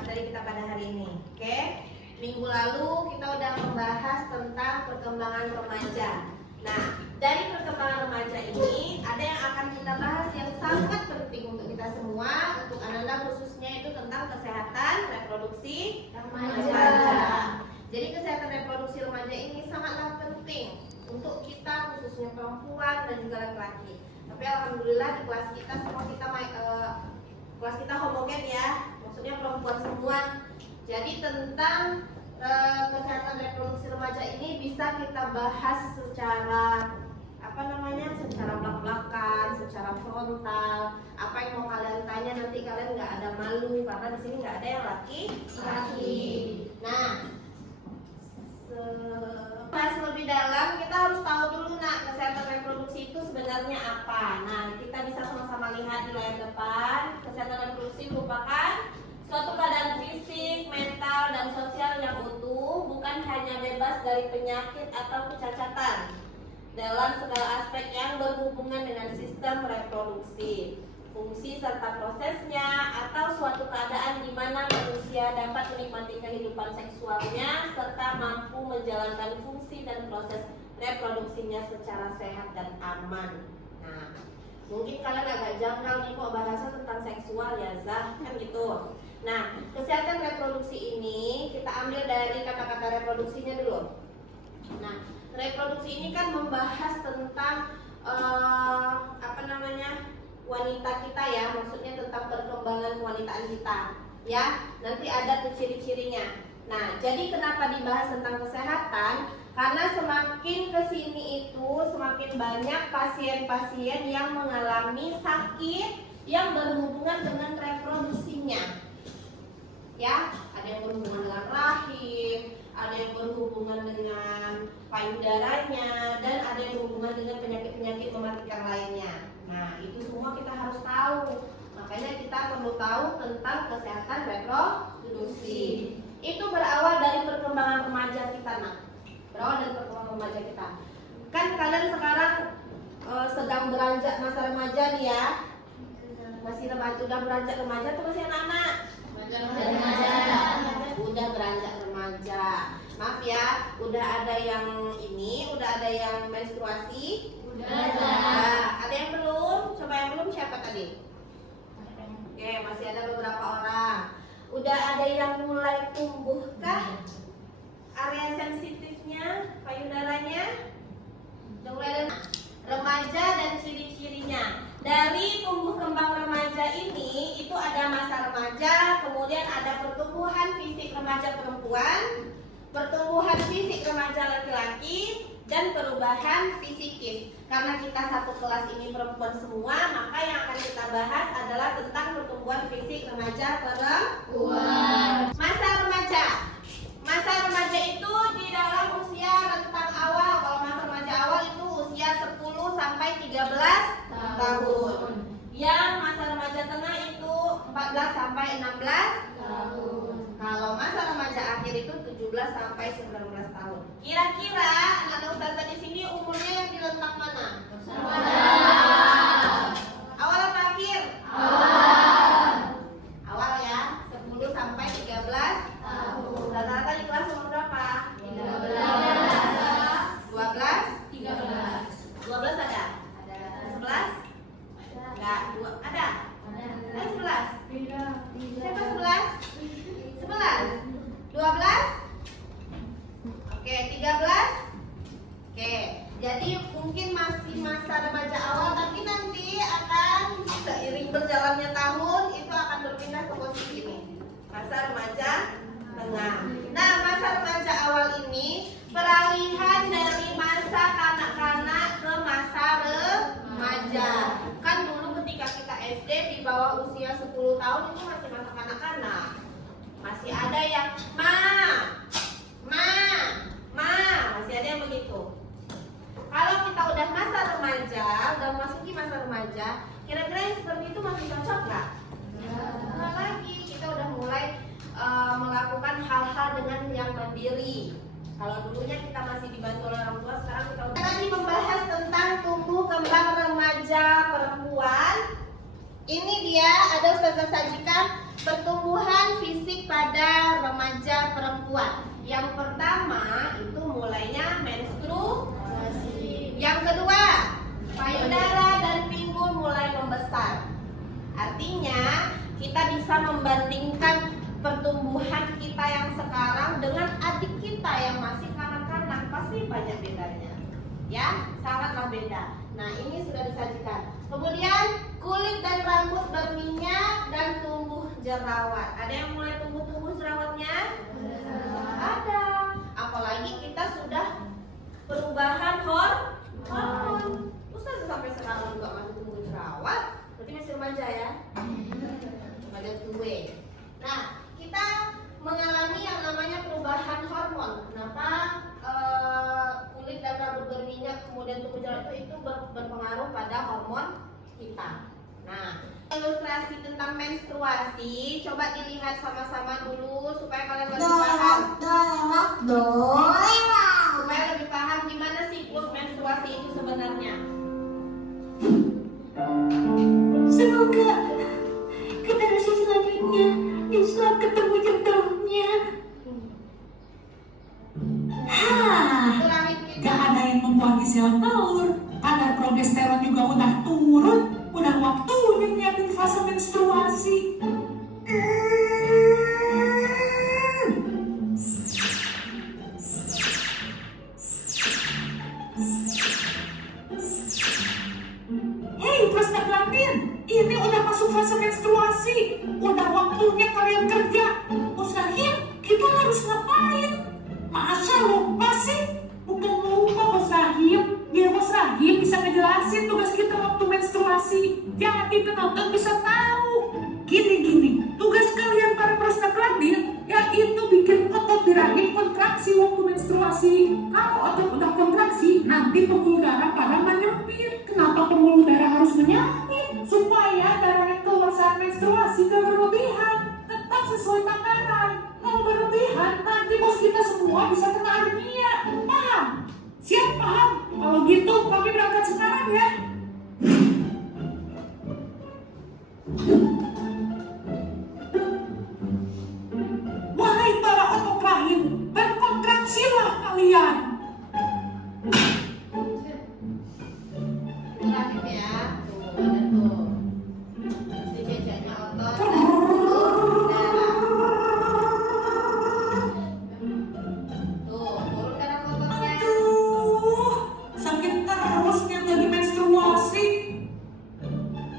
materi kita pada hari ini. Oke, minggu lalu kita udah membahas tentang perkembangan remaja. Nah, dari perkembangan remaja ini ada yang akan kita bahas yang sangat penting untuk kita semua, untuk Ananda khususnya itu tentang kesehatan reproduksi remaja. Jadi kesehatan reproduksi remaja ini sangatlah penting untuk kita khususnya perempuan dan juga laki-laki. Tapi alhamdulillah di kelas kita semua kelas kita homogen ya, maksudnya perempuan semua. Jadi tentang kesehatan reproduksi remaja ini bisa kita bahas secara secara belak-belakan, secara frontal. Apa yang mau kalian tanya nanti kalian nggak ada malu karena di sini nggak ada yang laki-laki. Nah, bahas lebih dalam kita harus tahu dulu kesehatan reproduksi itu sebenarnya apa. Nah, kita bisa sama-sama lihat di layar depan. Kesehatan reproduksi merupakan suatu keadaan fisik, mental, dan sosial yang utuh, bukan hanya bebas dari penyakit atau kecacatan dalam segala aspek yang berhubungan dengan sistem reproduksi, fungsi serta prosesnya, atau suatu keadaan di mana manusia dapat menikmati kehidupan seksualnya serta mampu menjalankan fungsi dan proses reproduksinya secara sehat dan aman. Nah, mungkin kalian agak janggal nih kok bahasa tentang seksual ya Zah, kan gitu. Nah, kesehatan reproduksi ini kita ambil dari kata-kata reproduksinya dulu. Nah, reproduksi ini kan membahas tentang wanita kita ya, maksudnya tentang perkembangan kewanitaan kita ya. Nanti ada tuh ciri-cirinya. Nah, jadi kenapa dibahas tentang kesehatan? Karena semakin kesini itu semakin banyak pasien-pasien yang mengalami sakit yang berhubungan dengan reproduksinya. Ya, ada yang berhubungan dengan rahim, ada yang berhubungan dengan payudaranya, dan ada yang berhubungan dengan penyakit-penyakit mematikan lainnya. Nah, itu semua kita harus tahu. Makanya kita perlu tahu tentang kesehatan reproduksi. Itu berawal dari perkembangan remaja kita, berawal dari perkembangan remaja kita. Kan kalian sekarang sedang beranjak masa remaja nih ya. Masih remaja, udah beranjak remaja atau masih anak-anak? Udah beranjak remaja. Maaf ya, udah ada yang menstruasi? Udah. Ada yang belum? Coba yang belum siapa tadi? Oke, masih ada beberapa orang. Udah ada yang mulai tumbuhkah area sensitifnya, payudaranya? Udah mulai ada remaja dan ciri-cirinya. Dari tumbuh kembang remaja ini itu ada masa remaja, kemudian ada pertumbuhan fisik remaja perempuan, pertumbuhan fisik remaja laki-laki, dan perubahan fisikis. Karena kita satu kelas ini perempuan semua, maka yang akan kita bahas adalah tentang pertumbuhan fisik remaja perempuan. Masa remaja. Masa remaja itu di dalam usia rentang awal. Kalau masa remaja awal itu usia 10 sampai 13 tahun. Yang masa remaja tengah itu 14 sampai 16 tahun. Kalau masa remaja akhir itu 17 sampai 19 tahun. Kira-kira anak ustazah di sini umurnya yang di rentang mana? Awal atau akhir? Awal ya, 10 sampai 13 tahun. Rata-rata di kelas umur berapa? 12, 12 ada? 11? Enggak, ada? Ada 11? Siapa 11? 11? 12? Oke, 13? Oke, jadi mungkin masih masa remaja awal, tapi nanti akan seiring berjalannya tahun itu akan berpindah ke posisi ini, masa remaja tengah. Nah, masa remaja awal ini peralihan dari masa kanak-kanak ke masa remaja. Kan dulu ketika kita SD di bawah usia 10 tahun itu masih masa kanak-kanak. Masih ada yang masih ada yang begitu. Kalau kita udah masa remaja, udah masuki masa remaja, kira-kira yang seperti itu masih cocok nggak? Nggak lagi, kita udah mulai melakukan hal-hal dengan yang mandiri. Kalau dulunya kita masih dibantu oleh orang tua, sekarang kita udah tadi membahas tentang tumbuh kembang remaja perempuan. Ini dia ada ustazah sajikan pertumbuhan fisik pada bisa membandingkan pertumbuhan kita yang sekarang dengan adik kita yang masih kanak-kanak, pasti banyak bedanya. Ya, sangatlah beda. Nah, ini sudah disajikan. Kemudian kulit dan rambut berminyak dan tumbuh jerawat. Ada yang mulai tumbuh jerawatnya? Ada. Apalagi kita sudah perubahan hormon. Ustaz sampai sekarang juga masih tumbuh jerawat. Berarti masih remaja ya? Remaja tua. Nah, kita mengalami yang namanya perubahan hormon. Kenapa kulit dan rambut berminyak kemudian tumbuh jerawat itu berpengaruh pada hormon kita. Nah, ilustrasi tentang menstruasi coba dilihat sama-sama dulu supaya kalian lebih paham. Supaya lebih paham gimana siklus menstruasi itu sebenarnya. Semoga generasi selanjutnya bisa ketemu jodohnya. Gak ada yang membuangi sel telur. Kadar progesteron juga udah turun. Udah waktunya nyiapin fase menstruasi. Hei prostaglandin, ini udah masuk fase menstruasi. Udah waktunya kalian kerja. Mustahil, kita harus ngapain? Masa lupa sih? Bukan lupa Bos Rahim. Biar Bos Rahim bisa ngejelasin tugas kita waktu menstruasi. Jadi penonton bisa tahu. Gini, tugas kalian para prostaglandin yaitu bikin otot di rahim kontraksi waktu menstruasi. Kalau otot udah kontraksi, nanti pembuluh darah pada menyempit. Kenapa pembuluh darah harus menyempit? Supaya darah yang keluar saat menstruasi gak berlebihan, tetap sesuai takaran. Kalau berlebihan, nanti bos kita semua bisa kena anemia. Paham? Siap paham? Kalau gitu, kami berangkat sekarang ya. Wahai para otot rahim, berkontraksilah kalian. Rahim ya, tuh ada tuh. Di jejaknya otot dan pembuluh darah. Tuh, turun darah ototnya. Aduh, sakit terus tiap lagi menstruasi.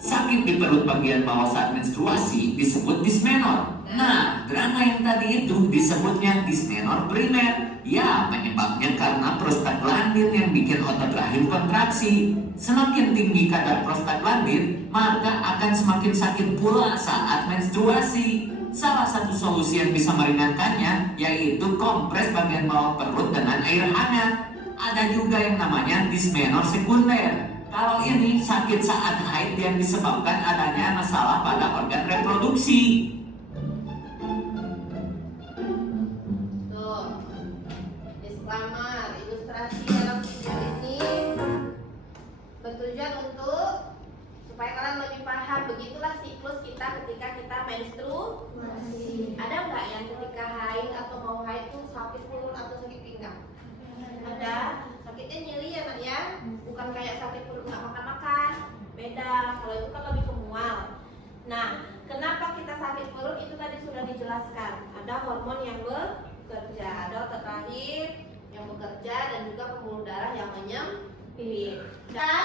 Sakit di perut bagian bawah saat menstruasi disebut dismenor. Nah, drama yang tadi itu disebutnya dismenor primer. Ya, penyebabnya karena prostaglandin yang bikin otot rahim kontraksi. Semakin tinggi kadar prostaglandin, maka akan semakin sakit pula saat menstruasi. Salah satu solusi yang bisa meringankannya yaitu kompres bagian bawah perut dengan air hangat. Ada juga yang namanya dismenor sekunder. Kalau ini sakit saat haid yang disebabkan adanya masalah pada organ reproduksi. Tuh, disclaimer, ilustrasi dalam video ini bertujuan untuk supaya kalian lebih paham. Begitulah siklus kita ketika kita menstruasi. Ada nggak yang ketika haid atau mau haid tuh sakit perut atau sakit pinggang? Ada. Sakitnya nyeri ya nak ya, bukan kayak sakit perut nggak makan-makan. Beda. Kalau itu kan lebih ke mual. Nah, kenapa kita sakit perut itu tadi sudah dijelaskan. Ada hormon yang bekerja, ada otot rahim yang bekerja dan juga pembuluh darah yang menyempit. Dan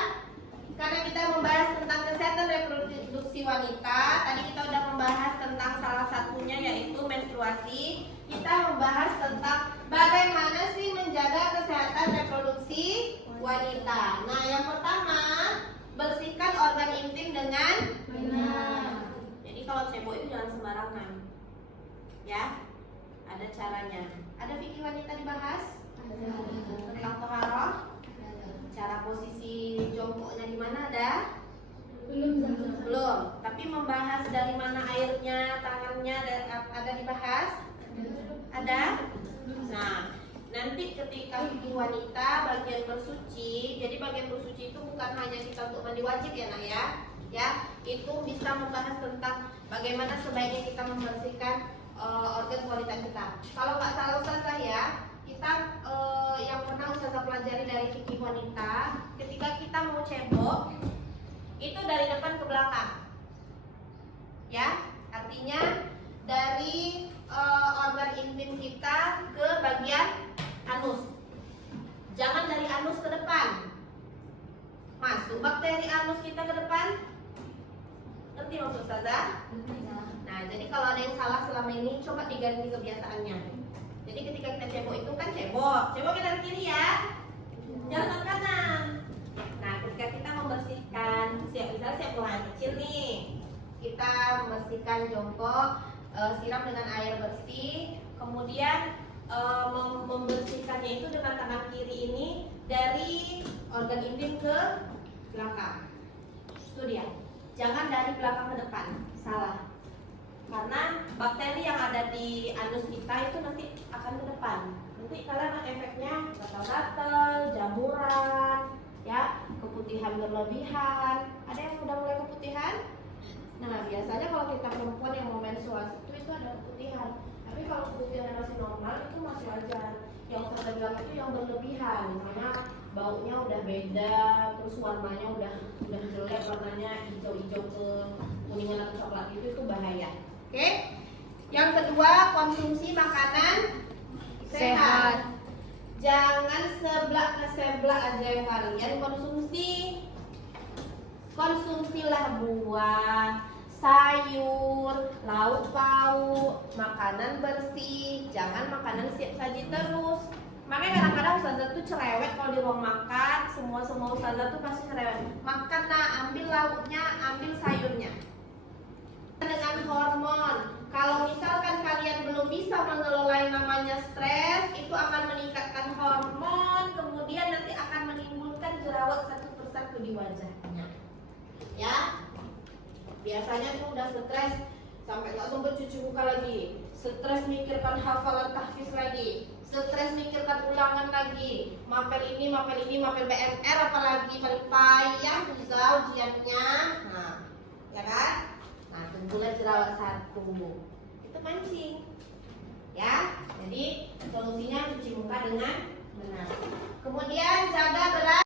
karena kita membahas tentang kesehatan reproduksi wanita, tadi kita sudah membahas tentang salah satunya yaitu menstruasi. Kita membahas tentang bagaimana sih menjaga kesehatan reproduksi wanita. Nah, yang pertama, bersihkan organ intim dengan benar. Jadi kalau cebok itu jangan sembarangan. Ya, ada caranya. Ada fikih wanita dibahas? Tentang toharoh? Cara posisi jongkoknya di mana ada? Belum. Tapi membahas dari mana airnya, tangannya ada dibahas? Ada? Nah, nanti ketika fikih wanita bagian bersuci, jadi bagian bersuci itu bukan hanya kita untuk mandi wajib ya nak ya. Ya, itu bisa membahas tentang bagaimana sebaiknya kita membersihkan organ wanita kita. Kalau nggak salah ustazah ya, kita yang pernah ustazah pelajari dari fikih wanita, ketika kita mau cebok itu dari depan ke belakang. Ya, artinya artinya dari organ intim kita ke bagian anus. Jangan dari anus ke depan. Masuk bakteri anus kita ke depan. Ngerti maksud Ustazah? Nah, jadi kalau ada yang salah selama ini, coba diganti kebiasaannya. Jadi ketika kita cebok itu kan cebok kanan kiri ya, jangan ke kanan. Nah, ketika kita membersihkan, misalnya siap buang air kecil nih, kita membersihkan jongkok, siram dengan air bersih, kemudian membersihkannya itu dengan tangan kiri ini dari organ intim ke belakang. Itu dia. Jangan dari belakang ke depan, salah. Karena bakteri yang ada di anus kita itu nanti akan ke depan. Nanti kalian efeknya gatal-gatal, jamuran, ya, keputihan berlebihan. Ada yang udah mulai keputihan? Nah, biasanya kalau kita perempuan yang mau menstruasi itu ada keputihan. Tapi kalau keputihan masih normal itu masih wajar. Yang saya bilang itu yang berlebihan, karena baunya udah beda, terus warnanya udah jelek, warnanya hijau-hijau ke kuningan atau coklat itu bahaya. Oke. Yang kedua, konsumsi makanan sehat. Jangan seblak ke seblak aja yang kalian konsumsi. Konsumsilah buah, sayur, lauk pauk, makanan bersih. Jangan makanan siap saji terus. Makanya kadang-kadang ustazah tuh cerewet kalau di ruang makan. Semua ustazah tuh pasti cerewet. Makan nah, ambil lauknya, ambil sayurnya. Dengan hormon, kalau misalkan kalian belum bisa mengelola yang namanya stres, itu akan meningkatkan hormon, kemudian nanti akan menimbulkan jerawat satu persatu di wajahnya. Ya, biasanya tuh udah stres sampai nggak sempet cuci muka lagi, stres mikirkan hafalan tahfiz lagi, stres mikirkan ulangan lagi, mapel ini, mapel BMR apalagi paling payah juga ujiannya. Nah, ya kan? Nah, tunggulah jerawat satu. Itu mancing.